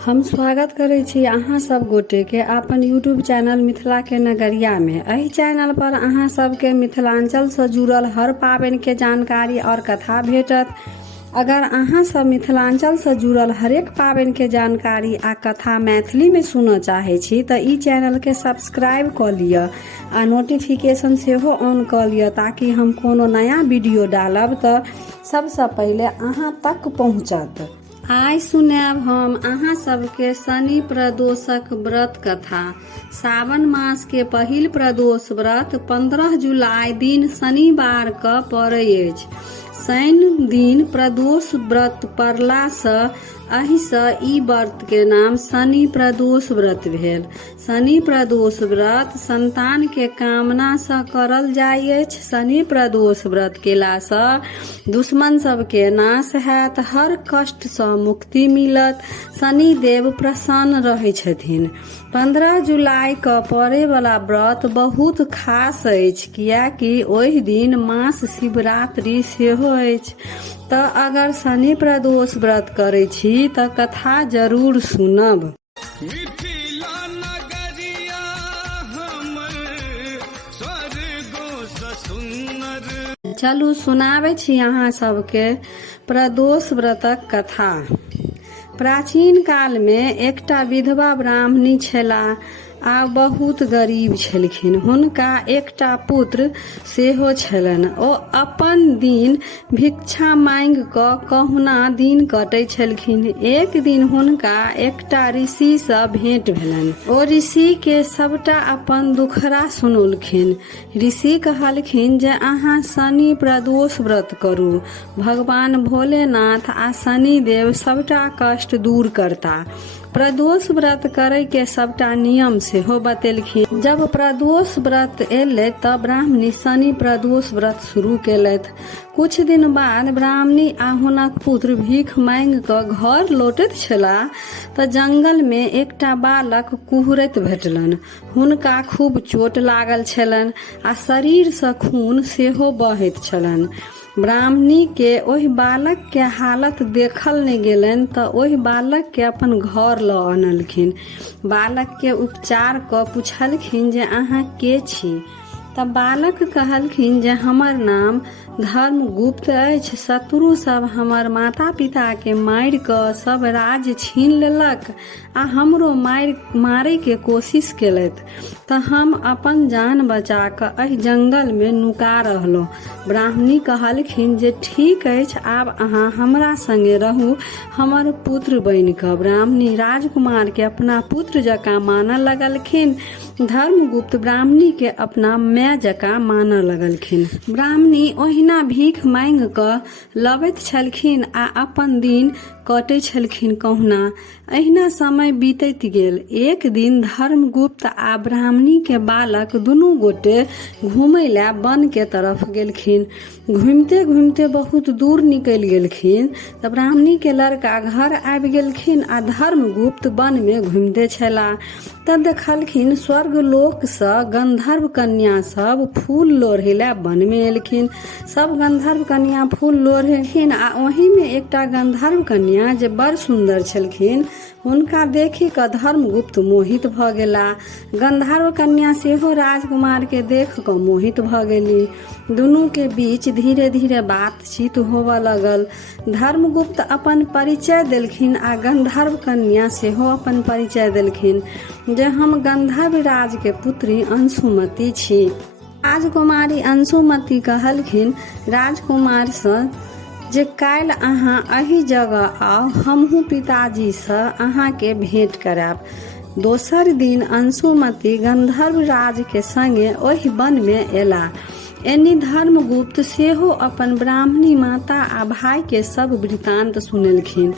हम स्वागत करै छी अहाँ सब गोटे के अपन यूट्यूब चैनल मिथिला के नगरिया में। एहि चैनल पर अहाँ सब के मिथिलांचल से जुड़ल हर पाबनि के जानकारी और कथा भेटत। अगर अहाँ सब मिथिलांचल से जुड़ल हरेक पाबनि के जानकारी आ कथा मैथिली में सुनऽ चाहे छी त ई चैनल के सब्सक्राइब क लिअ आ नोटिफिकेशन सेहो ऑन क लिअ ताकि हम कोनो नया वीडियो डालब त सबसे पहिले अहाँ तक पहुँचत। आइ सुनाब हम अहाँ सबके शनि प्रदोषक व्रत कथा। सावन मास के पहिल प्रदोष व्रत 15 जुलाई दिन शनिवार क पड़ै अछि। शनि दिन प्रदोष व्रत पड़ला सँ एहि सँ ई व्रत के नाम शनि प्रदोष व्रत भेल। शनि प्रदोष व्रत संतान के कामना सँ करल जाइ अछि। शनि प्रदोष व्रत केला सँ दुश्मन सब के नाश हैत, हर कष्ट सँ मुक्ति मिलत, शनि देव प्रसन्न रहै छथिन। 15 जुलाई क पड़े वाला व्रत बहुत खास अछि कियाकि ओहि दिन मास शिवरात्रि सेहो अछि। त अगर शनि प्रदोष व्रत करै छी त कथा जरूर सुनब। चलू सुनाबै छी अहाँ सबके प्रदोष व्रतक कथा। प्राचीन काल में एकटा विधवा ब्राह्मणी छलाह आ बहुत गरीब छलखिन। हुनका एकटा पुत्र सेहो छलनि। ओ अपन दिन भिक्षा मांगि क कहुना दिन कटै छलखिन। एक दिन हुनका एकटा ऋषि सँ भेंट भेलनि। ओ ऋषि के सबटा अपन दुखड़ा सुनौलखिन। ऋषि कहलखिन जे अहाँ शनि प्रदोष व्रत करू, भगवान भोलेनाथ आ शनि देव सबटा कष्ट दूर करता। प्रदोष व्रत करे के सबटा नियम सेहो बतेलखिन। जब प्रदोष व्रत एले त ब्राह्मणी शनि प्रदोष व्रत शुरू केलथि। कुछ दिन बाद ब्राह्मणी आ हुनक पुत्र भीख मांगि क घर लौटैत छलाह त जंगल में एकटा बालक कुहरैत भेटलनि। हुनका खूब चोट लागल छलनि आ शरीर सँ खून सेहो बहैत छलनि। ब्राह्मणी के ओहि बालक के हालत देखल नहीं गेलनि त ओहि बालक के अपन घर ल अनलखिन। बालक के उपचार क पूछलखिन जे अहाँ के छी त बालक कहलखिन जे हमर नाम धर्मगुप्त अछि। शत्रु सब हमर माता पिता के मारि क सब राज छीन लेलक आ हमरो मारे के कोशिश केलथि त हम अपन जान बचा क एहि जंगल में नुका रहलहुँ। ब्राह्मणी कहलखिन जे ठीक अछि, आब अहाँ हमरा संगे रहू हमर पुत्र बनि क। ब्राह्मणी राजकुमार के अपना पुत्र जकाँ मानऽ लगलखिन। धर्मगुप्त ब्राह्मणी के अपना माय जकाँ मानऽ लगलखिन। ब्राह्मणी ओहिना भीख मांगि क लबैत छलखिन आ अपन दिन कटै छलखिन कहुना। एहिना समय बीतैत गेल। एक दिन धर्मगुप्त आ ब्राह्मणी के बालक दुनू गोटे घूमय ला वन के तरफ गेलखिन। घूमते घूमते बहुत दूर निकलि गेलखिन त ब्राह्मणी के लड़का घर आबि गेलखिन आ धर्मगुप्त वन में घूमते छलाह त देखलखिन स्वर्ग लोक सँ गंधर्व कन्या सब फूल लोढ़े ला वन में एलखिन। सब गंधर्व कन्या फूल लोढ़ेखिन आ ओही में एकटा गंधर्व कन्या जे बड़ सुंदर छलखिन हुनका देखि क धर्मगुप्त मोहित भ गेला। गंधर्व कन्या सेहो राजकुमार के देख क मोहित भ गेली। दुनू के बीच धीरे धीरे बातचीत होबऽ लगल। धर्मगुप्त अपन परिचय देलखिन आ गंधर्व कन्या सेहो अपन परिचय देलखिन जे हम गंधर्व राज के पुत्री अंशुमती छी। राजकुमारी अंशुमती कहलखिन राजकुमार सँ जे काल्हि अहाँ एही जगह आउ, हमहूँ पिताजी सँ अहाँ के भेंट करायब। दोसर दिन अंशुमती गंधर्व राज के संगे ओहि वन में एला। एनी धर्मगुप्त सेहो अपन ब्राह्मणी माता आ भाई के सब वृतांत सुनेलखिन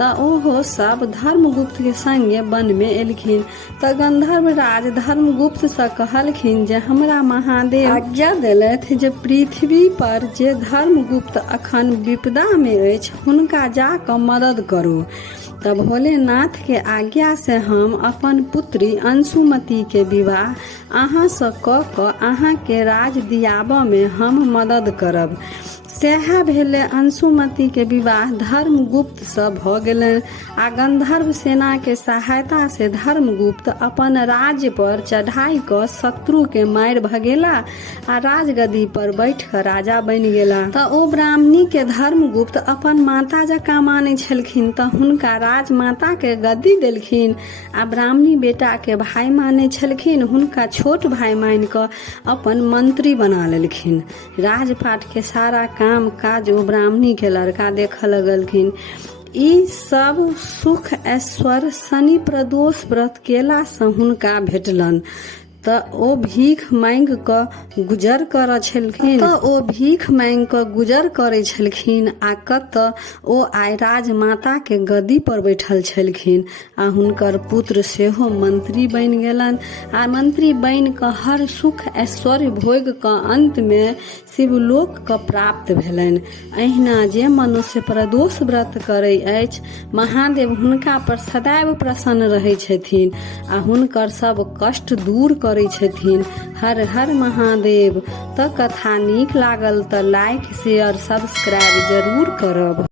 त ओहो सब धर्मगुप्त के संगे वन में एलखिन। त गंधर्व राज धर्मगुप्त सँ कहलखिन जे हमरा महादेव आज्ञा देलथि जे पृथ्वी पर जे धर्मगुप्त अखन विपदा में अछि हुनका जा क मदद करू। तब भोलेनाथ के आज्ञा से हम अपन पुत्री अंशुमती के विवाह अहाँ सँ क क अहाँ के राज दियाबऽ में हम मदद करब। सएह भेलै अंशुमति के विवाह धर्मगुप्त सँ भऽ गेलनि आ गंधर्व सेना के सहायता से धर्मगुप्त अपन राज्य पर चढ़ाई क शत्रु के मारि भगेला आ राजगद्दी पर बैठ क राजा बनि गेला। तऽ ओ ब्राह्मणी के धर्मगुप्त अपन माता जकाँ मानै छलखिन तऽ हुनका राजमाता के गद्दी देलखिन आ ब्राह्मणी बेटा के भाई मानै छलखिन हुनका छोट भाई मान क अपन मंत्री बना लेलखिन। राजपाट के सारा काम काज ओ ब्राह्मणी के लड़का देखऽ लगलखिन। ई सब सुख ऐश्वर्य शनि प्रदोष व्रत केला सँ हुनका भेटलनि तऽ ओ भीख मांग क गुजर करऽ छलखिन आ कतऽ ओ आइ राजमाता के गद्दी पर बैठल छलखिन आ हुनकर पुत्र सेहो मंत्री बनि गेलनि आ मंत्री बनि क हर सुख ऐश्वर्य भोग क अंत में शिवलोक क प्राप्त भेलनि। अहिना जे मनुष्य प्रदोष व्रत करै अछि महादेव हुनका पर सदैव प्रसन्न रहै छथिन आ हुनकर सब कष्ट दूर करै छथिन। हर हर महादेव। तऽ कथा नीक लागल तऽ लाइक शेयर सब्सक्राइब जरूर करब।